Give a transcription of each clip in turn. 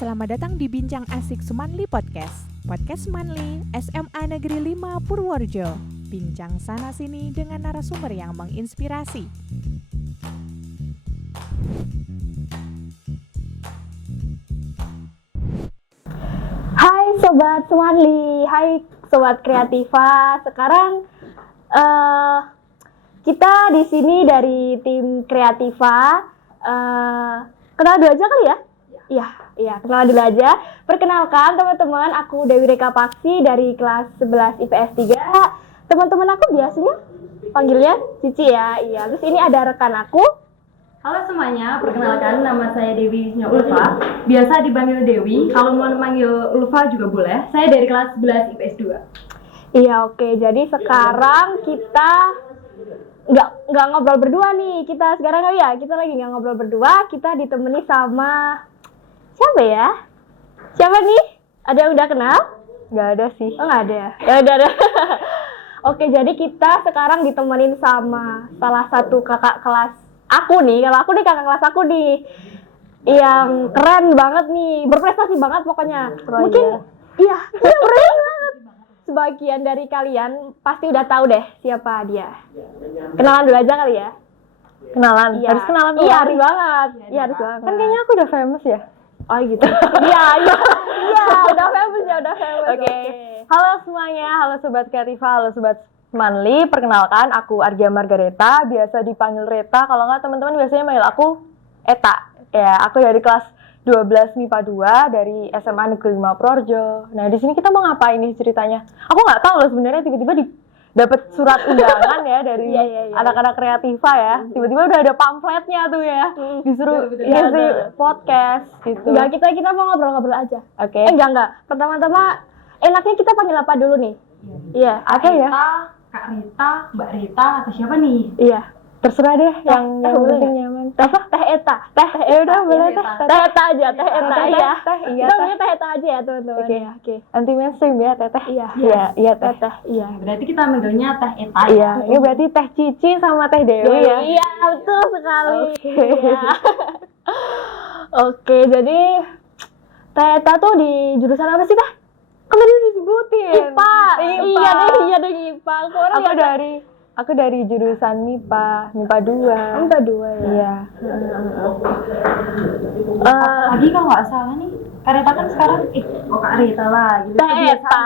Selamat datang di Bincang Asik Semanli Podcast. Podcast Semanli, SMA Negeri 5 Purworejo. Bincang sana-sini dengan narasumber yang menginspirasi. Hai Sobat Semanli, hai Sobat Kreativa. Sekarang kita di sini dari tim Kreativa. Kenal dulu aja kali ya? Iya, kenal dulu aja. Perkenalkan teman-teman, aku Dewi Reka Paksi dari kelas 11 IPS 3. Teman-teman aku biasanya panggilnya Cici ya. Iya, terus ini ada rekan aku. Halo semuanya, perkenalkan nama saya Dewi Ulfa. Biasa dipanggil Dewi, kalau mau manggil Ulfa juga boleh. Saya dari kelas 11 IPS 2. Iya, oke. Jadi sekarang kita nggak ngobrol berdua nih. Kita sekarang kita lagi nggak ngobrol berdua. Kita ditemani sama siapa ya? Siapa nih? Ada yang udah kenal? Nggak ada sih. Oh, nggak ada. Nggak ada. Oke, jadi kita sekarang ditemenin sama salah satu kakak kelas aku nih. Kalau aku nih kakak kelas aku nih, yang keren banget nih, berprestasi banget pokoknya. Mungkin iya keren banget. Sebagian dari kalian pasti udah tahu deh siapa dia. Kenalan dulu aja kali ya. Kenalan? Iya. Harus kenalan dulu? Iya, harus banget. Iya, harus banget. Kan kayaknya aku udah famous ya? Oh gitu. Iya, udah famous. Oke. Halo semuanya, halo Sobat Kreativa, halo Sobat Manli. Perkenalkan, aku Argia Margareta, biasa dipanggil Reta. Kalau nggak teman-teman biasanya manggil aku Eta. Ya, aku dari kelas 12 MIPA 2 dari SMA Negeri 5 Purworejo. Nah, di sini kita mau ngapain nih ceritanya? Aku nggak tahu loh sebenarnya, tiba-tiba dapat surat undangan ya dari anak-anak Kreativa ya. Tiba-tiba udah ada pamfletnya tuh ya. Disuruh ngisi podcast gitu. Enggak, kita mau ngobrol-ngobrol aja. Oke. Enggak. Pertama-tama enaknya kita panggil apa dulu nih? Iya, Kak Rita, Kak Rita, Mbak Rita, atau siapa nih? Iya. Terserah deh yang penting nyaman. Apa? Teh Eta. Udah boleh Teh teh. Teh Eta aja, Teh Eta ya. Iya. Kita namanya Teh Eta aja ya, teman-teman. Oke. Anti mainstream ya teteh. Iya, Teh. Iya. Berarti kita manggilnya Teh Eta. Iya, ini berarti Teh Cici sama Teh Dewi ya. Iya, betul sekali. Iya. Oke, jadi Teh Eta tuh di jurusan apa sih, Teh? Kan tadi udah disebutin. IPA. Iya deh IPA. Aku dari jurusan MIPA 2. MIPA 2 ya. Iya. Lagi kalau nggak salah nih, Kak Rita kan sekarang, Kak Rita lah. Gitu. Teh Eta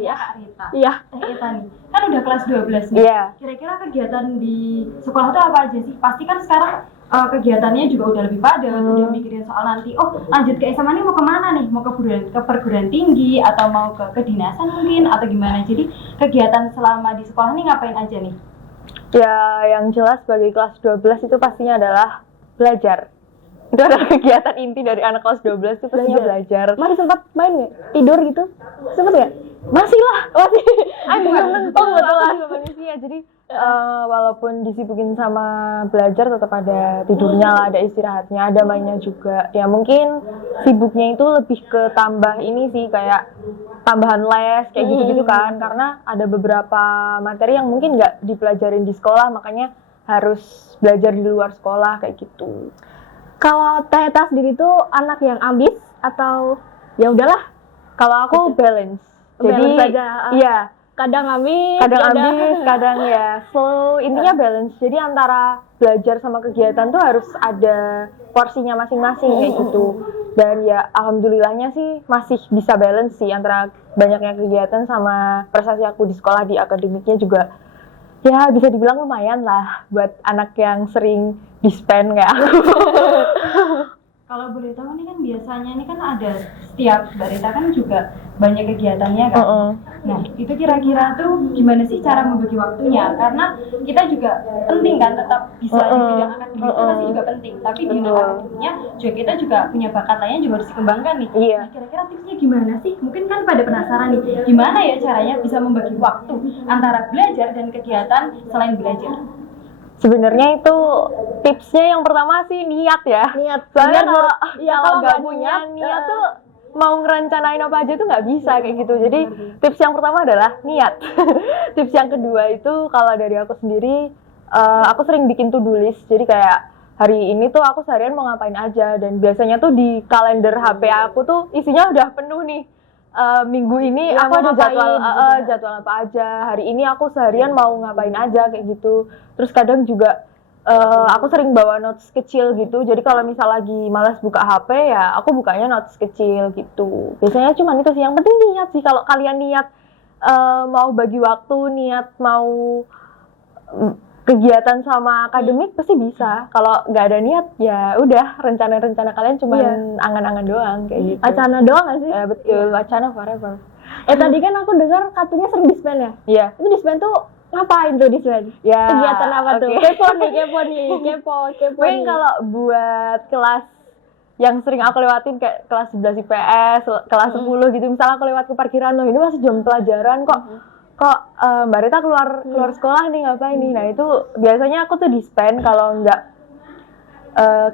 ya. Kak Rita. Iya. Teh Eta nih, kan udah kelas 12 nih. Iya. Kira-kira kegiatan di sekolah tuh apa aja sih? Pasti kan sekarang kegiatannya juga udah lebih padat, udah mikirin soal nanti, lanjut ke SMA nih mau kemana nih? Mau ke perguruan tinggi, atau mau ke kedinasan mungkin, atau gimana? Jadi kegiatan selama di sekolah nih ngapain aja nih? Ya, yang jelas bagi kelas 12 itu pastinya adalah belajar. Itu adalah kegiatan inti dari anak kelas 12 itu pastinya belajar. Masih sempat main nggak? Tidur gitu? Sempet nggak? Masih lah. Aku betul manusia. Jadi walaupun disibukin sama belajar, tetap ada tidurnya lah, ada istirahatnya, ada mainnya juga. Ya mungkin sibuknya itu lebih ke tambah ini sih, kayak tambahan les kayak gitu-gitu kan. Karena ada beberapa materi yang mungkin nggak dipelajarin di sekolah, makanya harus belajar di luar sekolah kayak gitu. Kalau Teh Eta sendiri tuh anak yang ambis atau ya udahlah? Kalau aku balance. Jadi iya, kadang ambis, kadang ya slow. Intinya balance. Jadi antara belajar sama kegiatan tuh harus ada porsinya masing-masing kayak gitu. Dan ya alhamdulillahnya sih masih bisa balance sih antara banyaknya kegiatan sama prestasi aku di sekolah, di akademiknya juga. Ya bisa dibilang lumayan lah buat anak yang sering di-spend kayak aku. Kalau boleh tahu nih kan biasanya ini kan ada setiap Mbak Rita kan juga banyak kegiatannya kan. Nah itu kira-kira tuh gimana sih cara membagi waktunya? Karena kita juga penting kan tetap bisa di bidang akademik itu pasti juga penting. Tapi di luar akademiknya juga kita juga punya bakat lainnya juga harus dikembangkan nih. Iya. Nah, kira-kira tipsnya gimana sih? Mungkin kan pada penasaran nih, gimana ya caranya bisa membagi waktu antara belajar dan kegiatan selain belajar? Sebenarnya itu tipsnya yang pertama sih niat ya. Soalnya kalau nggak punya niat tuh mau ngerencanain apa aja tuh nggak bisa kayak gitu. Jadi tips yang pertama adalah niat. Tips yang kedua itu kalau dari aku sendiri, aku sering bikin to-do list. Jadi kayak hari ini tuh aku seharian mau ngapain aja, dan biasanya tuh di kalender HP aku tuh isinya udah penuh nih. Minggu ini Ya, aku mau ada ngapain jadwal gitu ya. jadwal apa aja, hari ini aku seharian mau ngapain aja kayak gitu. Terus kadang juga aku sering bawa notes kecil gitu, jadi kalau misal lagi malas buka HP ya aku bukanya notes kecil gitu. Biasanya cuman itu sih, yang penting niat sih. Kalau kalian niat mau bagi waktu, niat mau kegiatan sama akademik pasti bisa. Kalau nggak ada niat ya udah, rencana-rencana kalian cuma angan-angan doang kayak gitu. Wacana doang nggak sih? Betul, wacana forever. Tadi kan aku dengar katanya sering disband ya? Iya. Itu disband tuh ngapain tuh disband? Ya, Kegiatan apa tuh? oke. Kepo nih. Mungkin kalau buat kelas yang sering aku lewatin kayak kelas 11 IPS, kelas 10 gitu, misalnya aku lewat ke parkiran, loh ini masih jam pelajaran kok Mbak Rita keluar sekolah nih, ngapain nih? Nah itu biasanya aku tuh disband kalau nggak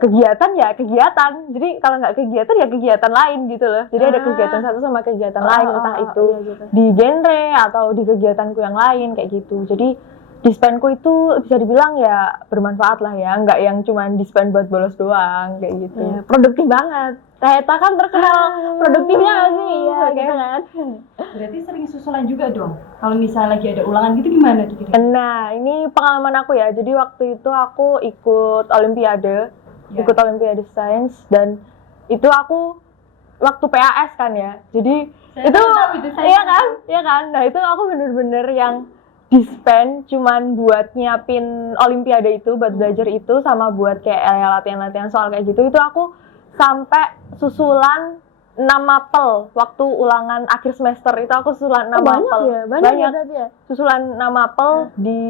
kegiatan ya kegiatan. Jadi kalau nggak kegiatan ya kegiatan lain gitu loh. Jadi ada kegiatan satu sama kegiatan lain, entah itu iya gitu. di genre atau di kegiatanku yang lain kayak gitu. Jadi disbandku itu bisa dibilang ya bermanfaat lah ya, nggak yang cuma disband buat bolos doang kayak gitu. Ya, produktif banget. Teta kan terkenal produktifnya nggak sih? Iya gitu kan. Berarti sering susulan juga dong. Kalau misalnya lagi ada ulangan gitu gimana tuh kira-kira? Nah, ini pengalaman aku ya. Jadi waktu itu aku ikut Olimpiade, ikut Olimpiade Sains, dan itu aku waktu PAS kan ya. Jadi Saya tahu itu, saya iya tahu. kan? Iya kan? Nah, itu aku bener-bener yang disband cuman buat nyiapin Olimpiade itu, buat belajar itu, sama buat kayak latihan-latihan soal kayak gitu. Itu aku sampai susulan 6 mapel waktu ulangan akhir semester. Itu aku susulan 6 mapel. Banyak ya berarti ya. Susulan 6 mapel di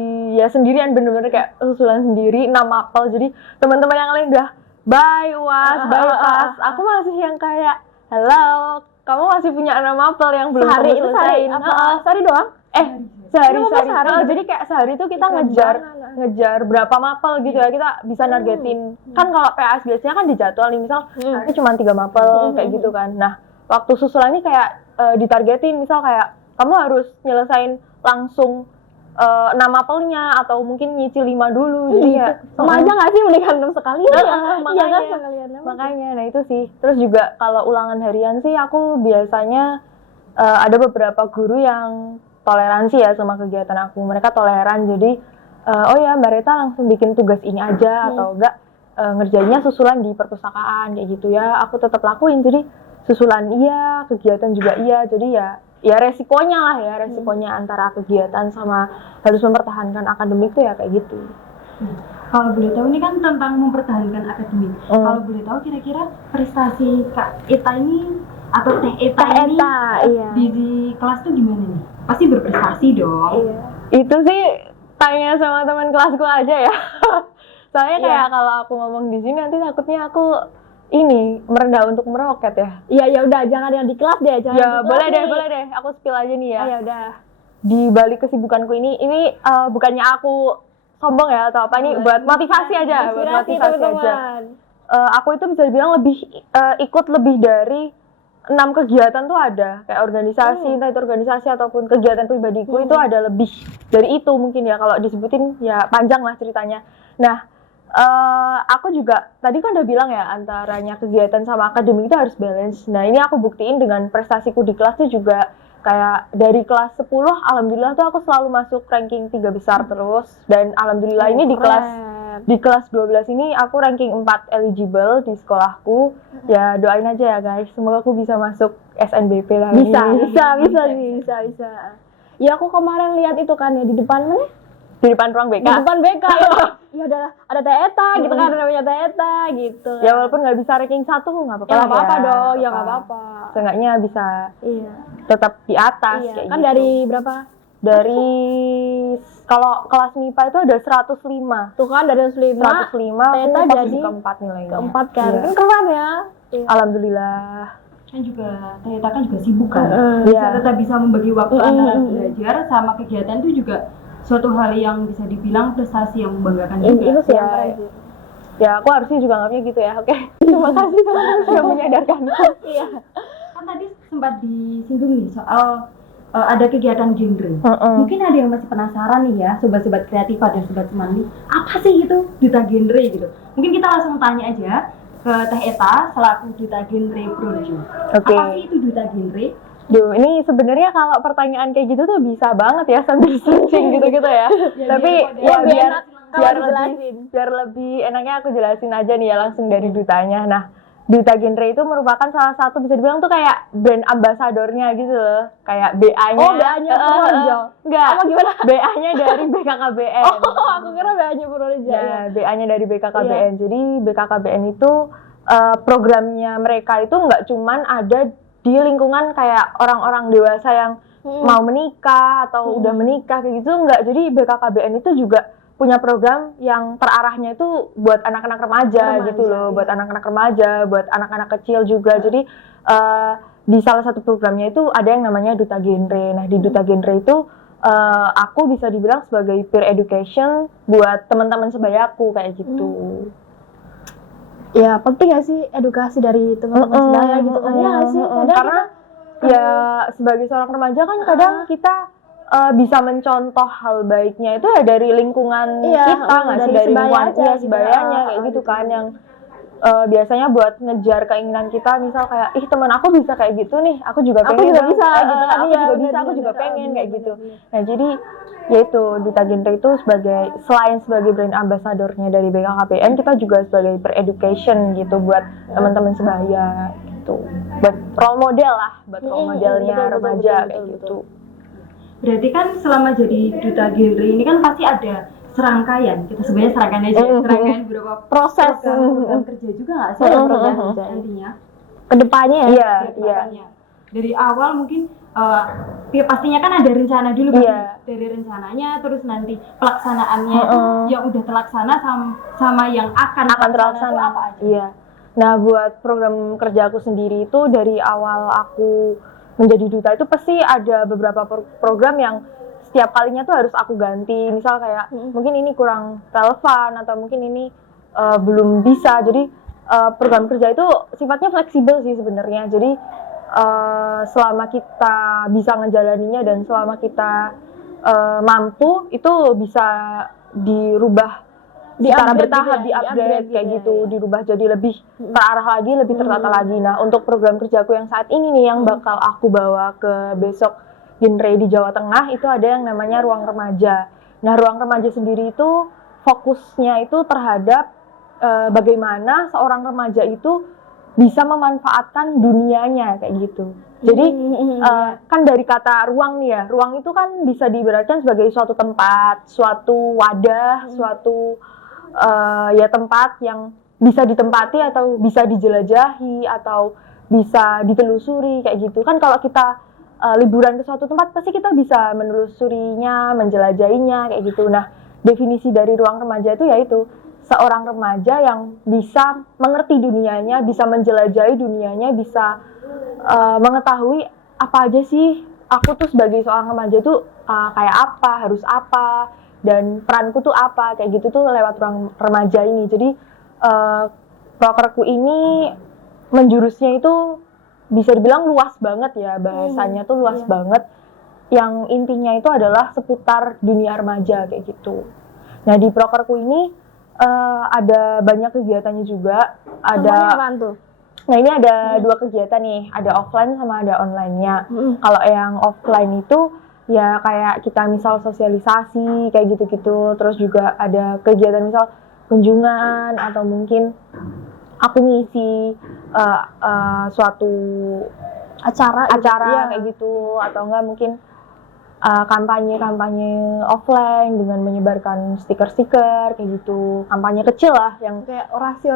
ya sendirian, bener-bener kayak susulan sendiri 6 mapel. Jadi teman-teman yang lain udah bye UAS, bye PAS. Aku masih yang kayak hello, kamu masih punya 6 mapel yang belum Sehari kamu itu sehari selesaiin. apa? Sehari doang? Sehari. Sehari. Jadi kayak sehari itu kita Keren ngejar berapa mapel gitu ya, kita bisa nargetin. Kan kalau PAS biasanya kan dijadwal nih, misal hari cuma 3 mapel kayak gitu kan. Nah, waktu susulan ini kayak ditargetin, misal kayak kamu harus nyelesain langsung 6 mapelnya atau mungkin nyicil 5 dulu. Jadi kayak sama aja nggak sih, mendingan 6 sekali ya? makanya, Iya kan sekalian. makanya, nah itu sih. Terus juga kalau ulangan harian sih aku biasanya ada beberapa guru yang toleransi ya sama kegiatan aku. Mereka toleran, jadi oh ya Mbak Rita langsung bikin tugas ini aja, atau enggak ngerjainnya susulan di perpustakaan kayak gitu ya. Aku tetap lakuin, jadi susulan iya, kegiatan juga iya. Jadi ya resikonya lah ya, resikonya antara kegiatan sama harus mempertahankan akademik tuh ya kayak gitu. Kalau boleh tahu ini kan tentang mempertahankan akademik. Kalau boleh tahu kira-kira prestasi Kak Eta ini atau Teh Eta ini iya. di kelas tuh gimana nih? Pasti berprestasi dong. Iya. Itu sih tanya sama teman kelasku aja ya. Soalnya kayak kalau aku ngomong di sini nanti takutnya aku ini merendah untuk meroket ya. Iya ya udah, jangan yang di kelas deh, jangan. Ya di kelas boleh deh. Aku spill aja nih ya. Ya udah. Di balik kesibukanku ini bukannya aku sombong ya atau apa, ini buat motivasi aja, buat Inspirasi motivasi aja. teman-teman. Aku itu bisa dibilang ikut lebih dari 6 kegiatan tuh ada, kayak organisasi, entah itu organisasi ataupun kegiatan pribadiku itu ada lebih dari itu mungkin ya, kalau disebutin ya panjang lah ceritanya. Nah, aku juga tadi kan udah bilang ya, antaranya kegiatan sama akademik itu harus balance. Nah, ini aku buktiin dengan prestasiku di kelas tuh juga kayak dari kelas 10, alhamdulillah tuh aku selalu masuk ranking 3 besar terus, dan alhamdulillah ini di kelas 12 ini aku ranking 4 eligible di sekolahku. Ya doain aja ya guys, semoga aku bisa masuk SNBP lah. Bisa. Ya aku kemarin lihat itu kan ya di depan mana? Di depan ruang BK. Di depan BK ya. Ya ada Teh Eta gitu kan, namanya Teh Eta gitu. Ya walaupun nggak bisa ranking 1 nggak apa-apa. Ya nggak apa-apa ya. dong, ya nggak apa-apa. Seenggaknya bisa Iya. tetap di atas Iya. kayak Kan gitu. dari berapa? Dari kalau kelas MIPA itu ada 105. Tuh kan dari 105. 105 Teh Eta aku jadi keempat nilainya. keempat kan. Iya. Kan keren ya. Iya. Alhamdulillah. Kan juga Teh Eta kan juga sibuk kan. Iya. Tetap bisa membagi waktu antara belajar sama kegiatan itu juga suatu hal yang bisa dibilang prestasi yang membanggakan juga. Itu sih Ya, yang keren sih. Ya aku harusnya juga anggapnya gitu ya. Oke. Terima kasih teman-teman sudah menyadarkanku. Iya. Kan tadi sempat disinggung nih soal ada kegiatan genre. Mungkin ada yang masih penasaran nih ya, sobat-sobat kreatif dan sobat Semanli, apa sih itu duta genre gitu? Mungkin kita langsung tanya aja ke Teh Eta selaku duta genre Projo. Oke. Apa sih itu duta genre? Duh, ini sebenarnya kalau pertanyaan kayak gitu tuh bisa banget ya sambil searching gitu-gitu ya. Tapi ya biar lebih enaknya aku jelasin aja nih ya langsung dari dutanya. Nah, duta genre itu merupakan salah satu bisa dibilang tuh kayak brand ambasadornya gitu loh. Kayak BA-nya. Oh, BA-nya Purworejo. Enggak. Apa gimana? BA-nya dari BKKBN. Oh, aku kira BA-nya Purworejo. Nah, BA-nya dari BKKBN. Jadi BKKBN itu programnya mereka itu nggak cuman ada di lingkungan kayak orang-orang dewasa yang mau menikah atau udah menikah kayak gitu, enggak. Jadi BKKBN itu juga punya program yang terarahnya itu buat anak-anak remaja gitu loh, buat anak-anak remaja, buat anak-anak kecil juga. Jadi di salah satu programnya itu ada yang namanya duta genre. Nah, di duta genre itu aku bisa dibilang sebagai peer education buat teman-teman sebayaku kayak gitu. Ya, penting gak sih edukasi dari teman-teman sebaya gitu kan? Ya gak sih? Kadang Karena ya sebagai seorang remaja kan kadang kita bisa mencontoh hal baiknya itu ya dari lingkungan kita nggak sih, dari lingkungan sebayanya kayak gitu kan, yang biasanya buat ngejar keinginan kita, misal kayak teman aku bisa kayak gitu nih, aku juga pengen, aku juga bisa, aku juga pengen kayak gitu. Nah, jadi yaitu duta genre itu selain sebagai brand ambassadornya dari BKKBN, kita juga sebagai per education gitu buat teman-teman sebaya gitu, buat role model lah, buat role modelnya remaja kayak gitu. Berarti kan selama jadi duta genre ini kan pasti ada serangkaian, kita sebenarnya serangkaian aja, serangkaian beberapa proses program kerja juga nggak sih program kerja nantinya kedepannya ya? Iya. Dari awal mungkin pastinya kan ada rencana dulu kan, dari rencananya terus nanti pelaksanaannya yang udah terlaksana sama yang akan terlaksana apa aja. Iya. Nah, buat program kerja aku sendiri itu dari awal aku menjadi duta itu pasti ada beberapa program yang setiap kalinya tuh harus aku ganti. Misal kayak mungkin ini kurang relevan atau mungkin ini belum bisa. Jadi program kerja itu sifatnya fleksibel sih sebenarnya. Jadi selama kita bisa ngejalaninya dan selama kita mampu, itu bisa dirubah secara bertahap, di-upgrade kayak gitu, dirubah jadi lebih terarah lagi, lebih tertata lagi. Nah, untuk program kerjaku yang saat ini nih yang bakal aku bawa ke besok genre di Jawa Tengah, itu ada yang namanya Ruang Remaja. Nah, Ruang Remaja sendiri itu fokusnya itu terhadap bagaimana seorang remaja itu bisa memanfaatkan dunianya kayak gitu. Jadi kan dari kata ruang nih ya, ruang itu kan bisa diibaratkan sebagai suatu tempat, suatu wadah, suatu tempat yang bisa ditempati atau bisa dijelajahi atau bisa ditelusuri kayak gitu. Kan kalau kita liburan ke suatu tempat pasti kita bisa menelusurinya, menjelajahinya kayak gitu. Nah, definisi dari ruang remaja itu yaitu seorang remaja yang bisa mengerti dunianya, bisa menjelajahi dunianya, bisa mengetahui apa aja sih aku tuh sebagai seorang remaja itu kayak apa, harus apa, dan peranku tuh apa, kayak gitu tuh lewat ruang remaja ini. Jadi prokerku ini menjurusnya itu bisa dibilang luas banget ya, bahasanya tuh luas banget, yang intinya itu adalah seputar dunia remaja kayak gitu. Nah, di prokerku ini ada banyak kegiatannya juga. Nah, ini ada dua kegiatan nih, ada offline sama ada online-nya. Kalau yang offline itu ya kayak kita misal sosialisasi kayak gitu-gitu, terus juga ada kegiatan misal kunjungan atau mungkin aku ngisi suatu acara kayak gitu, atau enggak mungkin kampanye offline dengan menyebarkan stiker-stiker kayak gitu, kampanye kecil lah yang kayak orasi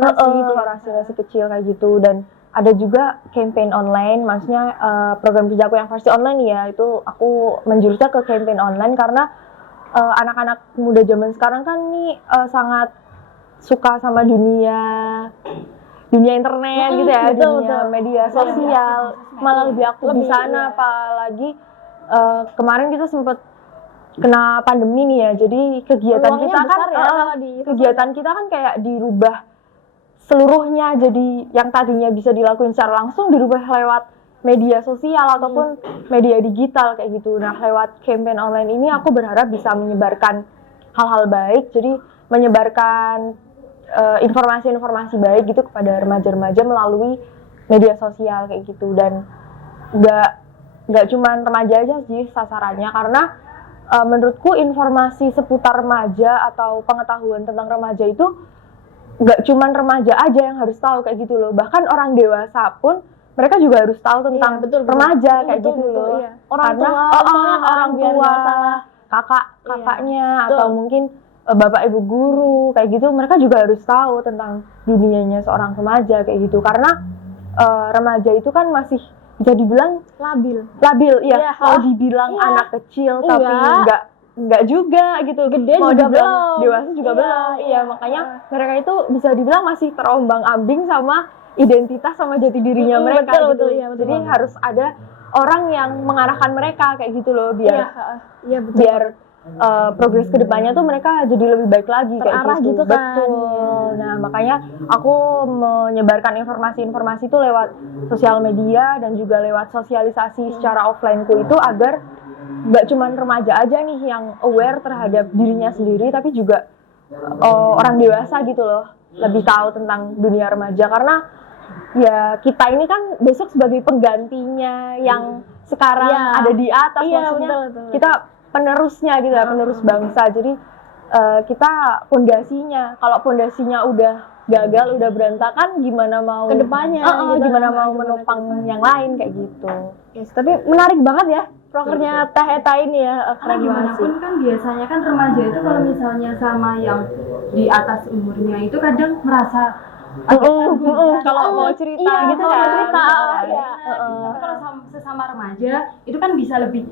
kecil kayak gitu. Dan ada juga campaign online, maksudnya program kerjaku yang versi online ya, itu aku menjurusnya ke campaign online karena anak-anak muda zaman sekarang kan nih sangat suka sama dunia internet gitu ya, dunia media sosial, malah lebih aktif di sana. Apalagi kemarin kita sempat kena pandemi nih ya, jadi kegiatan kita kan kayak dirubah seluruhnya. Jadi yang tadinya bisa dilakuin secara langsung dirubah lewat media sosial ataupun media digital kayak gitu. Nah, lewat campaign online ini aku berharap bisa menyebarkan hal-hal baik, jadi menyebarkan informasi-informasi baik gitu kepada remaja-remaja melalui media sosial kayak gitu. Dan nggak cuman remaja aja sih sasarannya, karena menurutku informasi seputar remaja atau pengetahuan tentang remaja itu nggak cuman remaja aja yang harus tahu kayak gitu loh, bahkan orang dewasa pun mereka juga harus tahu tentang remaja kayak gitu loh. Iya. Orang Karena tua, orang tua, kakaknya atau mungkin bapak ibu guru kayak gitu, mereka juga harus tahu tentang dunianya seorang remaja kayak gitu. Karena remaja itu kan masih bisa dibilang labil ya. Iya, Kalau dibilang anak kecil tapi enggak juga gitu. Gede mau juga dibilang belum. dewasa juga belum. Iya, makanya mereka itu bisa dibilang masih terombang-ambing sama identitas sama jati dirinya mereka gitu. Iya, betul Jadi banget. harus ada orang yang mengarahkan mereka kayak gitu loh, biar Iya betul. biar progres kedepannya tuh mereka jadi lebih baik lagi Terarah kayak gitu. gitu kan. Betul. Nah, makanya aku menyebarkan informasi-informasi itu lewat sosial media dan juga lewat sosialisasi secara offline-ku itu, agar nggak cuma remaja aja nih yang aware terhadap dirinya sendiri, tapi juga orang dewasa gitu loh lebih tahu tentang dunia remaja. Karena ya kita ini kan besok sebagai penggantinya yang sekarang ada di atas, maksudnya betul. kita penerusnya gitu ya, penerus bangsa. Jadi kita pondasinya, kalau pondasinya udah gagal, udah berantakan, gimana mau Kedepannya, gitu. gimana mau menopang yang lain kayak gitu. Yes, tapi menarik banget ya prokernya Teh Eta ini ya. Karena Keren gimana banget sih. pun kan biasanya kan remaja itu kalau misalnya sama yang di atas umurnya itu kadang merasa Kalau mau cerita Iya, gitu kalau kan. mau cerita, iya. Tapi kalau sesama remaja itu kan bisa lebih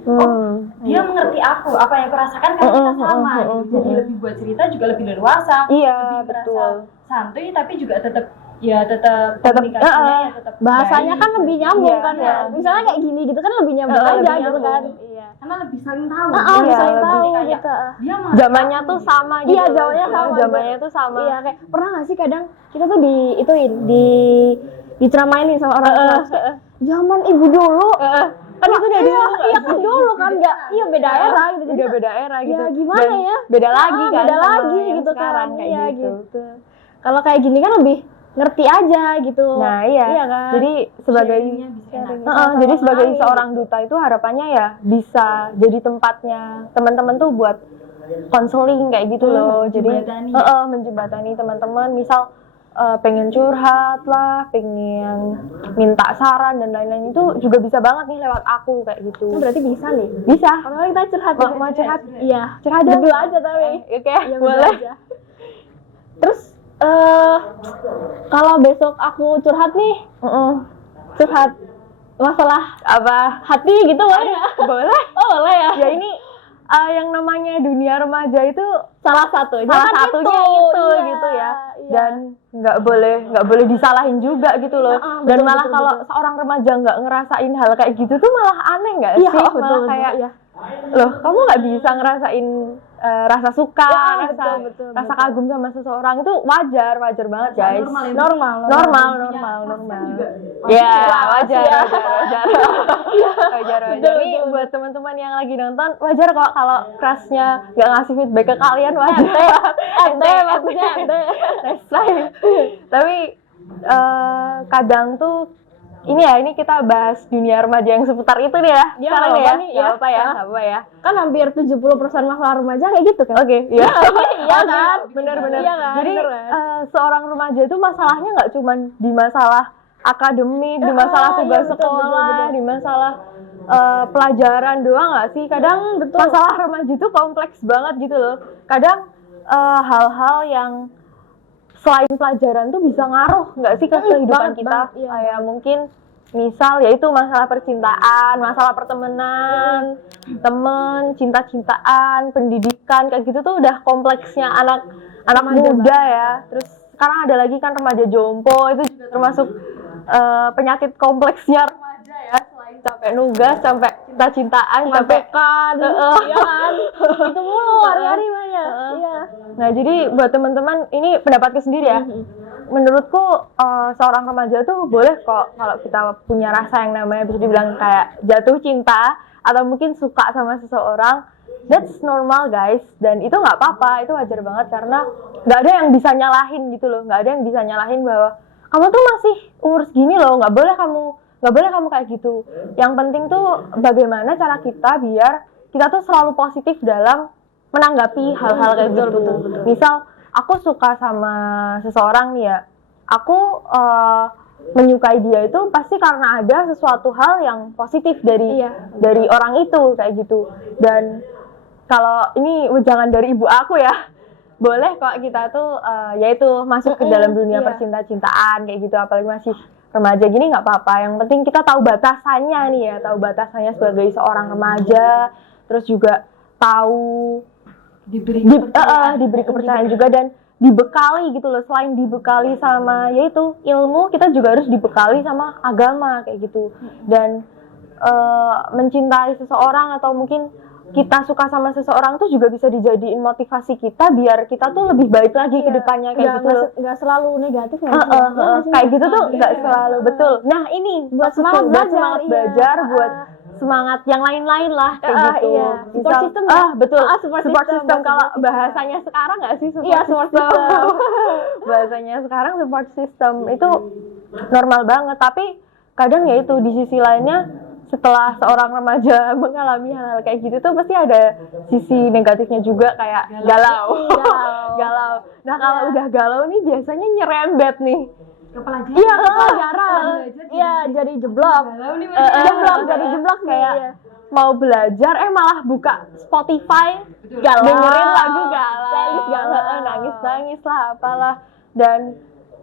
dia mengerti aku apa yang aku rasakan karena kita sama gitu. Jadi lebih buat cerita juga lebih leluasa, Iya, lebih merasa betul. santuy, tapi juga tetap komunikasinya ya tetap Bahasanya baik. kan lebih nyambung Iya, kan iya. ya. Misalnya kayak gini gitu kan lebih nyambung Lebih aja gitu nyambung. kan. Iya. Karena lebih saling tahu. Lebih saling lebih tahu kayak gitu. dia mau Zamannya tuh sama gitu. Iya, zamannya sama. Zamannya tuh sama. Iya, kayak pernah gak sih kadang kita tuh diceramain nih sama orang tua. Zaman ibu dulu. Kan itu udah dulu. Iya kan dulu kan enggak. Iya beda era gitu. Jadi Udah beda era gitu. ya gimana Dan ya? Beda lagi kan. Beda sama lagi yang gitu sekarang kan. kayak Iya gitu. gitu. Kalau kayak gini kan lebih ngerti aja gitu. Nah, iya. Iya kan? Jadi sebagai sharingnya bisa enak. jadi sebagai lain. seorang duta itu harapannya ya bisa jadi tempatnya teman-teman tuh buat konseling kayak gitu loh. Jadi menjembatani. menjembatani teman-teman, misal pengen curhat lah, pengen minta saran dan lain-lain, itu juga bisa banget nih lewat aku kayak gitu. Berarti bisa nih. Bisa. Kalau kita curhat Mau curhat? Iya. Curhat dong. Berdua aja tapi. Oke, Iya, berdua boleh. aja. Terus kalau besok aku curhat nih, curhat masalah Apa? hati gitu boleh ya? Boleh. Oh boleh ya? Ya ini yang namanya dunia remaja itu Salah satunya salah kan satunya itu, itu iya, gitu ya. iya. Dan nggak boleh disalahin juga gitu loh. Dan betul, malah betul, kalau betul. seorang remaja nggak ngerasain hal kayak gitu tuh malah aneh nggak Iya, sih? betul, Malah betul, kayak iya. loh, kamu nggak bisa ngerasain rasa suka, Ya, rasa betul, rasa betul. kagum sama seseorang itu wajar banget guys. normal ya. Normal. Perasaan juga Ya, wajar. wajar. Wajar. Jadi buat teman-teman yang lagi nonton, wajar kok kalau crushnya nggak ngasih feedback ke kalian, wajar. Ente maksudnya ente. Next time. Tapi kadang tuh ini kita bahas dunia remaja yang seputar itu nih ya. Ya, Sekarang nggak ya. apa-apa nih, ya. Nggak apa ya. Kan hampir 70% masalah remaja kayak gitu kan. Oke, iya. Iya kan? Bener-bener. Iya kan? Jadi Bener kan? seorang remaja itu masalahnya nggak cuma di masalah akademik, di masalah tugas iya, betul, sekolah, betul. di masalah pelajaran doang nggak sih? Kadang masalah remaja itu kompleks banget gitu loh. Kadang hal-hal yang selain pelajaran tuh bisa ngaruh nggak sih ke kehidupan banget, kita? banget, iya. Kayak mungkin misal yaitu masalah percintaan, masalah pertemanan, temen, cinta-cintaan, pendidikan kayak gitu tuh udah kompleksnya anak muda ya. Terus sekarang ada lagi kan remaja jompo, itu juga termasuk penyakit kompleksnya remaja ya. Selain sampai nugas, sampai cinta-cintaan, sampai kan. Iya kan? Itu mulu hari-hari banyak. Iya. Nah, jadi buat teman-teman ini pendapatku sendiri ya. menurutku seorang remaja tuh boleh kok kalau kita punya rasa yang namanya bisa dibilang kayak jatuh cinta atau mungkin suka sama seseorang. That's normal guys, dan itu nggak apa-apa, itu wajar banget karena nggak ada yang bisa nyalahin gitu loh, nggak ada yang bisa nyalahin bahwa kamu tuh masih umur segini loh, nggak boleh kamu kayak gitu. Yang penting tuh bagaimana cara kita biar kita tuh selalu positif dalam menanggapi hal-hal kayak gitu. Betul. Misal aku suka sama seseorang nih ya, aku menyukai dia itu pasti karena ada sesuatu hal yang positif dari orang itu kayak gitu. Dan kalau ini jangan dari ibu aku ya, boleh kok kita tuh yaitu masuk ke dalam dunia percinta-cintaan kayak gitu, apalagi masih remaja gini nggak apa-apa. Yang penting kita tahu batasannya nih ya, tahu batasannya sebagai seorang remaja, terus juga tahu diberi kepercayaan juga dan dibekali gitu loh. Selain dibekali sama yaitu ilmu, kita juga harus dibekali sama agama kayak gitu. Dan mencintai seseorang atau mungkin kita suka sama seseorang tuh juga bisa dijadiin motivasi kita biar kita tuh lebih baik lagi ke depannya kayak gitu loh. Nggak selalu negatif ya. Kayak gitu tuh nggak selalu betul. Nah ini buat semangat belajar, buat semangat yang lain-lain lah kayak gitu. Iya. Support system ya? Betul. Support system Kalau bahasanya sekarang nggak sih support system? Bahasanya sekarang support system itu normal banget. Tapi kadang ya itu di sisi lainnya setelah seorang remaja mengalami hal-hal kayak gitu tuh pasti ada sisi negatifnya juga kayak galau. Nah kalau udah galau nih biasanya nyerembet nih. Kepelajaran. Iya, kepelajaran. Iya, jadi jeblok. Jadi jeblok kayak mau belajar malah buka Spotify, dengerin lagu galau, nangis lah apalah. Dan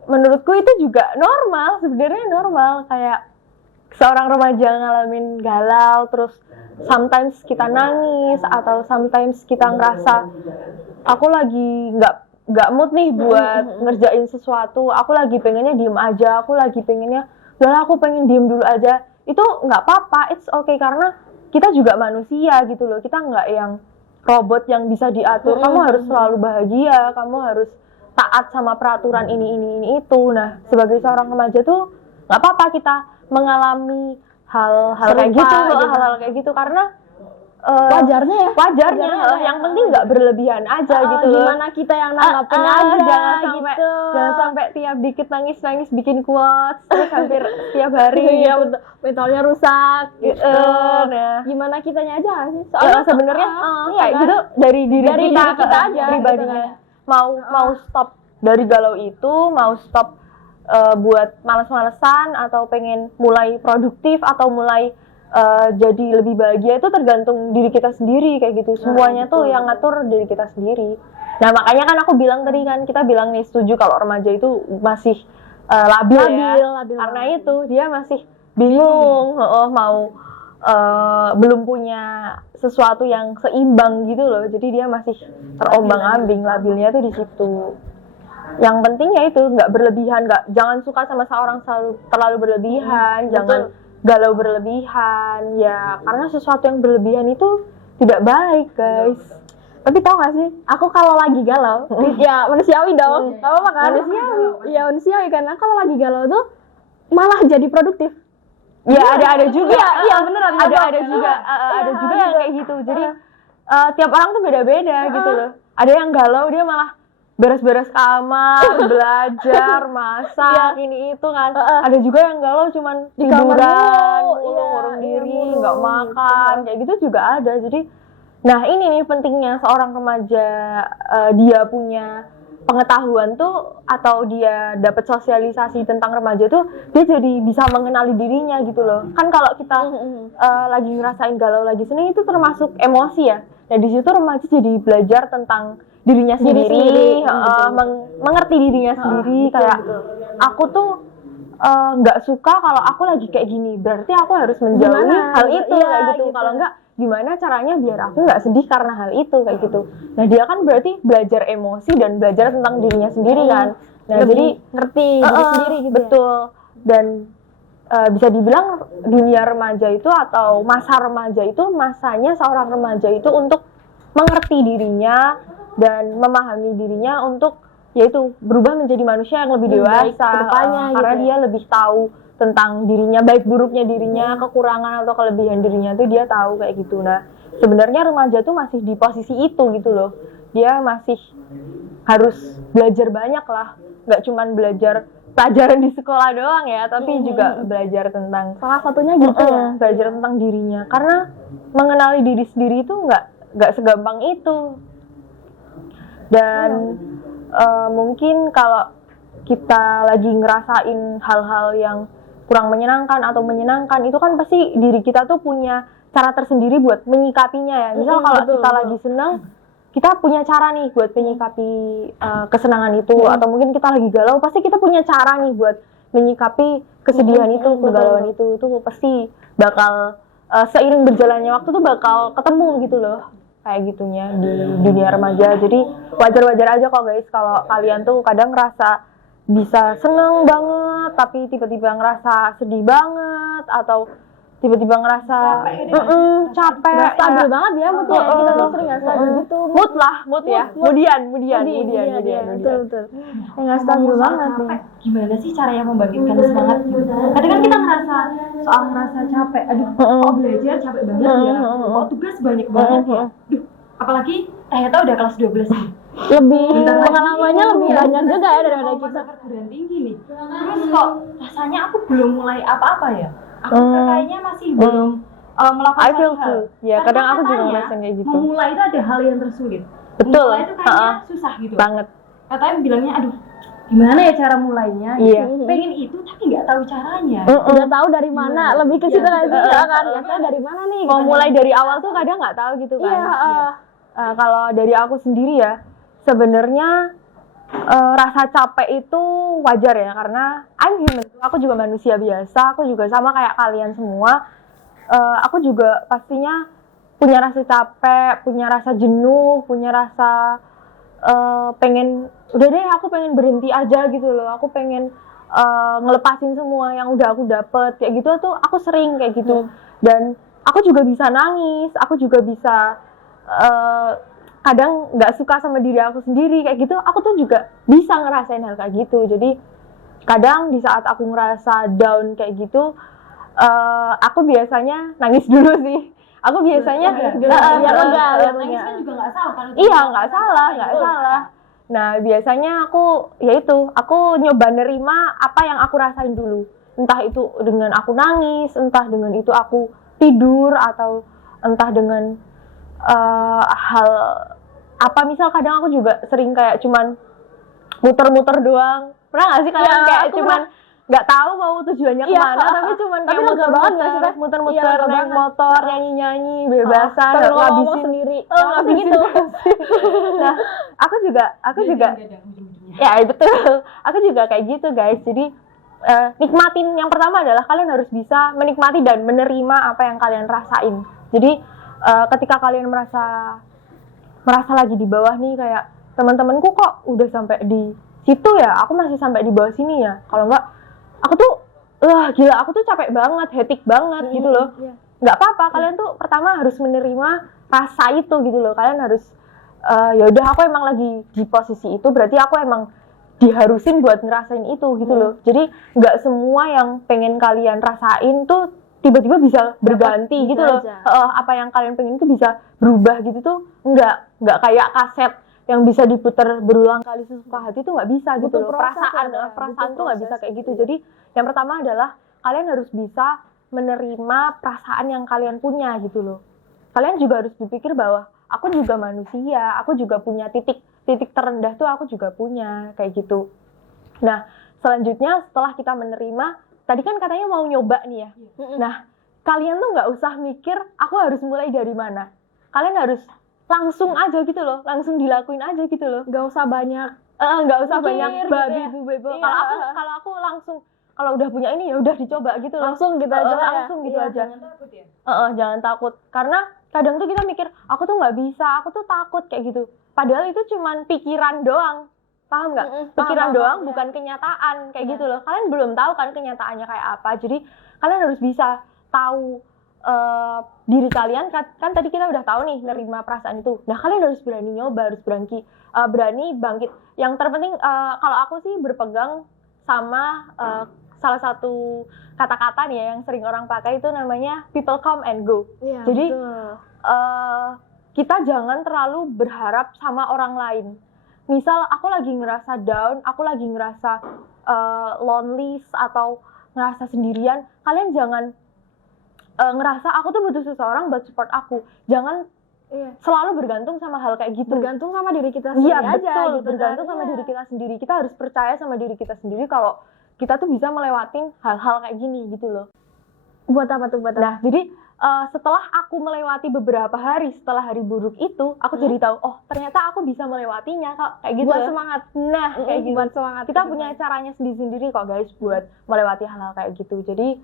menurutku itu juga normal, sebenarnya normal kayak seorang remaja ngalamin galau, terus sometimes kita nangis atau sometimes kita ngerasa aku lagi nggak mood nih buat ngerjain sesuatu, aku lagi pengennya diem aja, aku lagi pengennya udahlah aku pengen diem dulu aja. Itu nggak apa-apa, it's okay karena kita juga manusia gitu loh, kita nggak yang robot yang bisa diatur. Kamu harus selalu bahagia, kamu harus taat sama peraturan ini itu. Nah sebagai seorang remaja tuh nggak apa-apa kita mengalami hal-hal kayak gitu, hal-hal kayak gitu karena wajarnya yang penting nggak berlebihan aja gitu loh. Gimana kita yang nanggapin aja jangan sampai tiap dikit nangis bikin quotes terus hampir tiap hari betul, mentalnya rusak gitu. Nah Gimana kitanya aja sih soalnya sebenarnya kayak gitu dari diri kita aja pribadinya gitu. mau stop dari galau itu, mau stop buat males-malesan atau pengen mulai produktif atau mulai jadi lebih bahagia, itu tergantung diri kita sendiri kayak gitu. Semuanya tuh yang ngatur diri kita sendiri. Nah makanya kan aku bilang tadi kan, kita bilang nih setuju kalau remaja itu masih labil ya, karena itu dia masih bingung mau belum punya sesuatu yang seimbang gitu loh, jadi dia masih terombang-ambing, labilnya tuh di situ. Yang penting ya itu nggak berlebihan, jangan suka sama seorang terlalu berlebihan, jangan galau berlebihan ya, karena sesuatu yang berlebihan itu tidak baik guys. Tapi tau gak sih, aku kalau lagi galau ya manusiawi dong, gak apa-apa kan? Manusiawi karena kalau lagi galau tuh malah jadi produktif. Ya ada juga. Iya beneran. Ada juga yang kayak gitu. Jadi tiap orang tuh beda-beda gitu loh. Ada yang galau dia malah beres-beres kamar, belajar, masak, ini itu kan. Ada juga yang galau cuman di kamar tiduran, ngurung diri, nggak makan, kayak gitu juga ada. Jadi, nah ini nih pentingnya seorang remaja, dia punya pengetahuan tuh atau dia dapat sosialisasi tentang remaja tuh, dia jadi bisa mengenali dirinya gitu loh. Kan kalau kita lagi ngerasain galau, lagi seneng, itu termasuk emosi ya. Nah di situ remaja jadi belajar tentang dirinya sendiri, mengerti dirinya sendiri. Kayak aku tuh nggak suka kalau aku lagi kayak gini, berarti aku harus menjauhi hal itu kayak gitu. Kalau enggak, gimana caranya biar aku nggak sedih karena hal itu kayak gitu. Nah dia kan berarti belajar emosi dan belajar tentang dirinya sendiri kan. Nah jadi ngerti diri sendiri gitu. Betul. Dan bisa dibilang dunia remaja itu atau masa remaja itu masanya seorang remaja itu untuk mengerti dirinya dan memahami dirinya untuk yaitu berubah menjadi manusia yang lebih baik dewasa ke depannya karena gitu ya. dia lebih tahu tentang dirinya, baik buruknya dirinya, kekurangan atau kelebihan dirinya tuh dia tahu kayak gitu. Nah, sebenarnya remaja tuh masih di posisi itu gitu loh. Dia masih harus belajar banyak lah, nggak cuman belajar pelajaran di sekolah doang ya, tapi juga belajar tentang Salah satunya gitu ya. belajar tentang dirinya. Karena mengenali diri sendiri itu nggak segampang itu. Dan mungkin kalau kita lagi ngerasain hal-hal yang kurang menyenangkan atau menyenangkan, itu kan pasti diri kita tuh punya cara tersendiri buat menyikapinya ya. Misal kalau kita lagi senang, kita punya cara nih buat menyikapi kesenangan itu, atau mungkin kita lagi galau, pasti kita punya cara nih buat menyikapi kesedihan itu, kegalauan itu pasti bakal seiring berjalannya waktu tuh bakal ketemu gitu loh, kayak gitunya di dunia remaja. Jadi wajar-wajar aja kok guys kalau kalian tuh kadang ngerasa bisa seneng banget tapi tiba-tiba ngerasa sedih banget, atau tiba-tiba ngerasa capek, Nggak stabil banget ya moodnya. Kita tuh sering nggak stabil gitu. mood ya, kemudian Betul. Nggak stabil banget nih. Capek, gimana sih caranya membangkitkan semangat gitu? Kadang kan kita ngerasa capek, aduh kok belajar capek banget ya, kok tugas banyak banget ya, duh apalagi ternyata udah kelas 12 nih, Pengalamannya lebih banyak juga ya daripada mau kita. masa perguruan tinggi nih, terus kok rasanya aku belum mulai apa-apa ya, aku kayaknya masih belum melakukan I feel suatu hal. too. Ya, Karena kadang aku juga katanya, ngerasain kayak gitu. memulai itu ada hal yang tersulit. Betul. Memulai itu kayaknya susah gitu. Banget. Katanya bilangnya, aduh gimana ya cara mulainya? Iya. Pengen itu tapi nggak tahu caranya. Udah tahu dari mana, lebih ke situ nggak sih? Ya kan, ya saya dari mana nih? Mau mulai dari awal tuh kadang nggak tahu gitu kan. Iya. Kalau dari aku sendiri ya, sebenarnya rasa capek itu wajar ya, karena I'm human. Aku juga manusia biasa, aku juga sama kayak kalian semua. Aku juga pastinya punya rasa capek, punya rasa jenuh, punya rasa pengen, udah deh aku pengen berhenti aja gitu loh. Aku pengen ngelepasin semua yang udah aku dapet kayak gitu tuh, aku sering kayak gitu. Dan aku juga bisa nangis, aku juga bisa kadang nggak suka sama diri aku sendiri kayak gitu. Aku tuh juga bisa ngerasain hal kayak gitu. Jadi kadang di saat aku ngerasa down kayak gitu, aku biasanya nangis dulu sih. Aku biasanya biar lega. Nangis kan juga nggak salah kan? iya, nggak salah. Nah, biasanya aku nyoba nerima apa yang aku rasain dulu. Entah itu dengan aku nangis, entah dengan itu aku tidur, atau entah dengan hal apa. Misal kadang aku juga sering kayak cuman muter-muter doang. Pernah nggak sih kalian kayak cuman nggak tahu mau tujuannya kemana, tapi cuman kayak muter-muter naik motor, nyanyi-nyanyi bebasan, ngabisin sendiri. ngabisin gitu. Nah, aku juga ya betul, aku juga kayak gitu guys. Jadi nikmatin, yang pertama adalah kalian harus bisa menikmati dan menerima apa yang kalian rasain. Jadi ketika kalian merasa lagi di bawah nih, kayak teman-temanku kok udah sampai di situ ya, aku masih sampai di bawah sini ya. Kalau enggak, aku tuh gila, aku tuh capek banget, hectic banget gitu loh. Nggak apa-apa, kalian tuh pertama harus menerima rasa itu gitu loh. Kalian harus ya udah, aku emang lagi di posisi itu, berarti aku emang diharusin buat ngerasain itu gitu loh. Jadi nggak semua yang pengen kalian rasain tuh tiba-tiba bisa berganti gitu loh. Apa yang kalian pengen tuh bisa berubah gitu tuh nggak kayak kaset yang bisa diputar berulang kali sesuka hati tuh nggak bisa gitu loh. Perasaan tuh nggak bisa kayak gitu. Jadi yang pertama adalah kalian harus bisa menerima perasaan yang kalian punya gitu loh. Kalian juga harus berpikir bahwa aku juga manusia, aku juga punya titik terendah tuh, aku juga punya kayak gitu. Nah, selanjutnya setelah kita menerima, tadi kan katanya mau nyoba nih ya. Nah, kalian tuh nggak usah mikir aku harus mulai dari mana. Kalian harus langsung aja gitu loh, langsung dilakuin aja gitu loh. Nggak usah banyak banyak babi bu bebo. Kalau aku langsung, kalau udah punya ini ya udah dicoba gitu loh. Langsung gitu aja. Langsung gitu aja. Jangan takut ya. Jangan takut, karena kadang tuh kita mikir aku tuh nggak bisa, aku tuh takut kayak gitu. Padahal itu cuman pikiran doang, paham nggak? Pikiran doang, bukan kenyataan kayak gitu loh. Kalian belum tahu kan kenyataannya kayak apa. Jadi kalian harus bisa tahu diri kalian kan tadi kita udah tahu nih nerima perasaan itu. Nah, kalian harus berani nyoba, harus berani bangkit. Yang terpenting kalau aku sih berpegang sama salah satu kata-kata nih ya, yang sering orang pakai itu namanya people come and go. Iya, Jadi betul. kita jangan terlalu berharap sama orang lain. Misal aku lagi ngerasa down, aku lagi ngerasa lonely atau ngerasa sendirian, kalian jangan ngerasa aku tuh butuh seseorang buat support aku. Jangan selalu bergantung sama hal kayak gitu. Bergantung sama diri kita sendiri Iya, aja betul. gitu. Bergantung kan. sama Iya. diri kita sendiri. Kita harus percaya sama diri kita sendiri kalau kita tuh bisa melewatin hal-hal kayak gini gitu loh. Buat apa tuh? Nah, jadi setelah aku melewati beberapa hari setelah hari buruk itu, aku jadi tahu, oh ternyata aku bisa melewatinya kok, kayak gitu. Buat ya. semangat. Nah, kayak gitu. Buat semangat. Kita punya caranya sendiri-sendiri kok guys buat melewati hal-hal kayak gitu. Jadi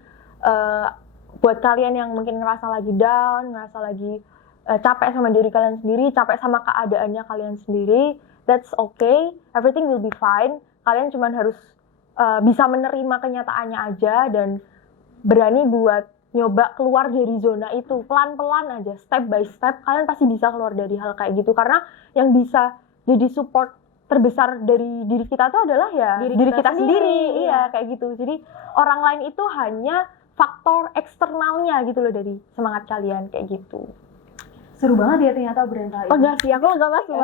buat kalian yang mungkin ngerasa lagi down, ngerasa lagi capek sama diri kalian sendiri, capek sama keadaannya kalian sendiri, that's okay, everything will be fine. Kalian cuman harus bisa menerima kenyataannya aja dan berani buat nyoba keluar dari zona itu pelan-pelan aja, step by step. Kalian pasti bisa keluar dari hal kayak gitu, karena yang bisa jadi support terbesar dari diri kita itu adalah ya diri kita sendiri. Iya, kayak gitu. Jadi orang lain itu hanya faktor eksternalnya gitu loh dari semangat kalian kayak gitu. Seru banget ya ternyata obrolan kali ini. Enggak sih, aku enggak masuk.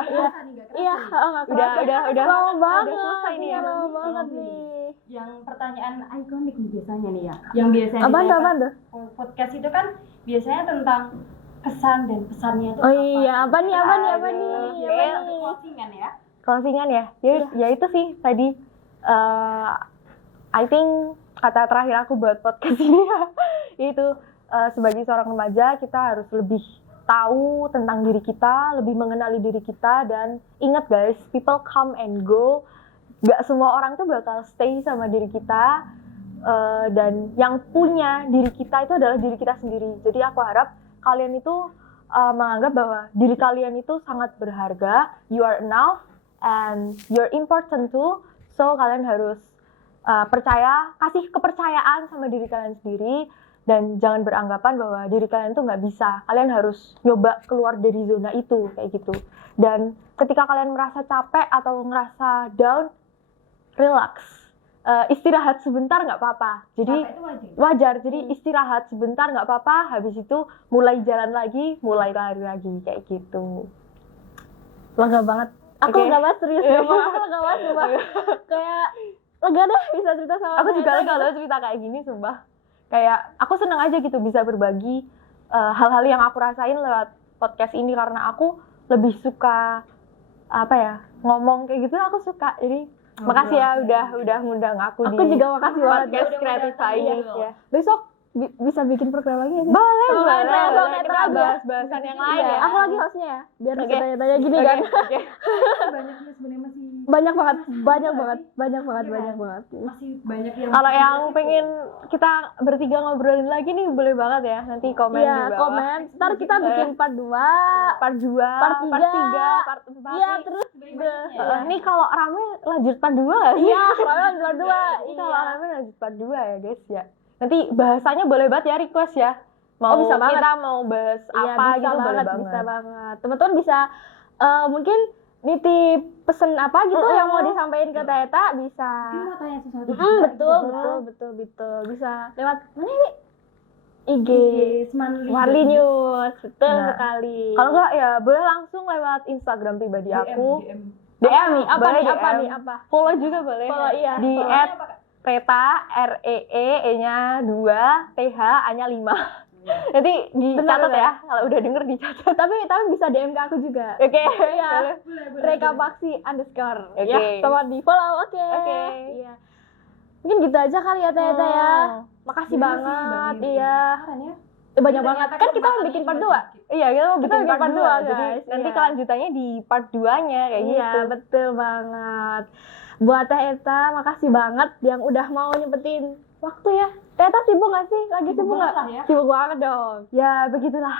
Iya, Udah lama banget. selesai nih ya. Lama banget nih. Yang pertanyaan ikonik nih biasanya nih ya. Yang biasanya Apaan ditanyakan tuh? podcast itu kan biasanya tentang kesan dan pesannya itu Oh iya, apa nih? Ya, closingan ya. Closingan ya? Ya itu sih tadi I think kata terakhir aku buat podcast ini ya, itu sebagai seorang remaja kita harus lebih tahu tentang diri kita, lebih mengenali diri kita, dan ingat guys, people come and go. Gak semua orang tuh bakal stay sama diri kita, dan yang punya diri kita itu adalah diri kita sendiri. Jadi aku harap kalian itu menganggap bahwa diri kalian itu sangat berharga, you are enough and you're important too. So kalian harus percaya, kasih kepercayaan sama diri kalian sendiri, dan jangan beranggapan bahwa diri kalian tuh nggak bisa. Kalian harus nyoba keluar dari zona itu kayak gitu. Dan ketika kalian merasa capek atau ngerasa down, relax, istirahat sebentar nggak apa-apa. Jadi wajar. Jadi istirahat sebentar nggak apa-apa. Habis itu mulai jalan lagi, mulai lari lagi kayak gitu. Lega banget. Aku Oke. lega banget, serius. Aku lega banget, sumpah. Kayak lega deh bisa cerita sama Aku juga Neta lega gitu. loh cerita kayak gini, sumpah. Kayak aku seneng aja gitu bisa berbagi hal-hal yang aku rasain lewat podcast ini, karena aku lebih suka apa ya, ngomong kayak gitu aku suka. Jadi makasih ya udah ngundang aku Aku di juga makasih banget. podcast Kreativa ini ya. Besok bisa bikin program lagi ya sih? Boleh, Sama boleh, Neta, sama boleh. Neta Kita aja. bahas-bahasan yang lain Iya, ya. aku lagi hostnya ya, biar Oke. bisa tanya-tanya gini Oke, kan. oke. Banyaknya sebenarnya masih Banyak banget. Masih banyak yang Kalau yang pengen kita bertiga ngobrolin lagi nih boleh banget ya. Nanti komen Iya, di bawah. komen. Ntar kita bikin part 2. Part 2, Part part 3, 3, part 4. Iya, terus Nih kalau rame lanjut part 2 gak sih? iya, kalian part 2. Ini kalau rame lanjut part 2 ya guys ya. Nanti bahasanya boleh banget ya, request ya. Mau bisa banget. kita mau bahas Iya, apa bisa gitu boleh banget, banget. bisa banget. Teman-teman bisa mungkin nitip pesen apa gitu yang mau disampaikan ke Teta bisa. mau tanya sesuatu. Betul. Bisa lewat mana ini? IG Semanli. Warli News. Betul Nah, sekali. Kalau enggak ya boleh langsung lewat Instagram pribadi aku. DM, apa boleh nih? Apa DM. nih? Apa? Follow juga boleh. Follow, iya. Di Follow. @Reta, REE-nya 2, TH A-nya 5. Nanti dicatat Benar. ya. Kalau udah denger dicatat. Tapi bisa DM ke aku juga. Oke. Iya. Boleh. Reka Paksi _. Oke. Ya, sama di follow. Oke. Oke. Iya. Mungkin gitu aja kali ya Teta ya. Oh. Makasih Iya banget. sih, banyak. Iya. ya. Banyak banget. Kan kita mau bikin part 2. Iya, kita mau bikin bikin part part 2. dua, Jadi guys. nanti Iya. kelanjutannya di part 2-nya kayak Iya, gitu. betul banget. Buat Teh Eta, makasih banget yang udah mau nyempetin waktu ya. Teh Eta sibuk gak sih? Lagi sibuk banget gak? lah ya. Sibuk banget dong. Ya, begitulah.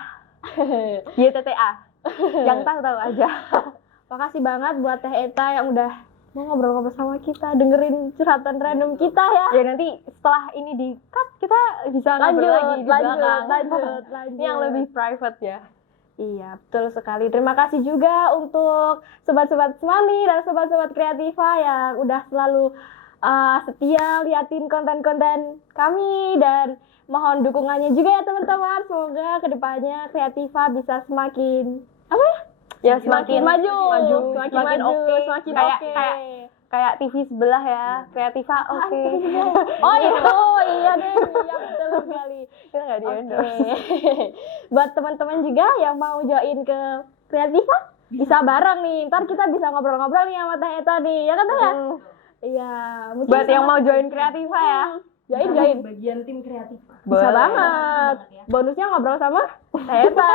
YTTA. Yang tahu-tahu aja. Makasih banget buat Teh Eta yang udah mau ngobrol-ngobrol sama kita, dengerin curhatan random kita ya. Ya nanti setelah ini di cut kita bisa ngobrol lagi di belakang. lanjut. Ini yang lebih private ya. Iya, betul sekali. Terima kasih juga untuk sobat-sobat Semani dan sobat-sobat Kreativa yang udah selalu setia liatin konten-konten kami, dan mohon dukungannya juga ya teman-teman. Semoga kedepannya Kreativa bisa semakin apa ya? Ya semakin maju, semakin oke, semakin kayak oke. kayak TV sebelah ya, Kreativa oke. Oh itu, iya deh, iya betul sekali. Kita nggak di endorse. Oke. Buat teman-teman juga yang mau join ke Kreativa, bisa bareng nih. Ntar kita bisa ngobrol-ngobrol nih sama Teh Eta nih, ya kan Teh ya? Iya. mungkin Buat yang sama- mau join Kreativa ya. join. Bagian tim kreatif. Bisa Boleh. banget. Bonusnya ngobrol sama Teh Eta.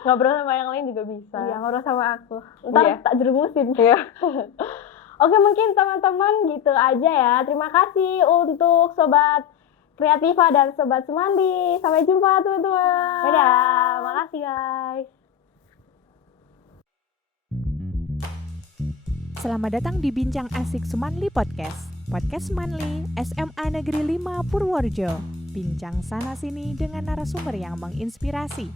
Ngobrol sama yang lain juga bisa. Iya, ngobrol sama aku. Ntar Iya. tak jerumusin. Iya. Oke, mungkin teman-teman gitu aja ya. Terima kasih untuk Sobat Kreativa dan Sobat Semandi. Sampai jumpa teman-teman. Dadah, makasih guys. Selamat datang di Bincang Asik Semanli Podcast. Podcast Semanli SMA Negeri 5 Purworejo. Bincang sana sini dengan narasumber yang menginspirasi.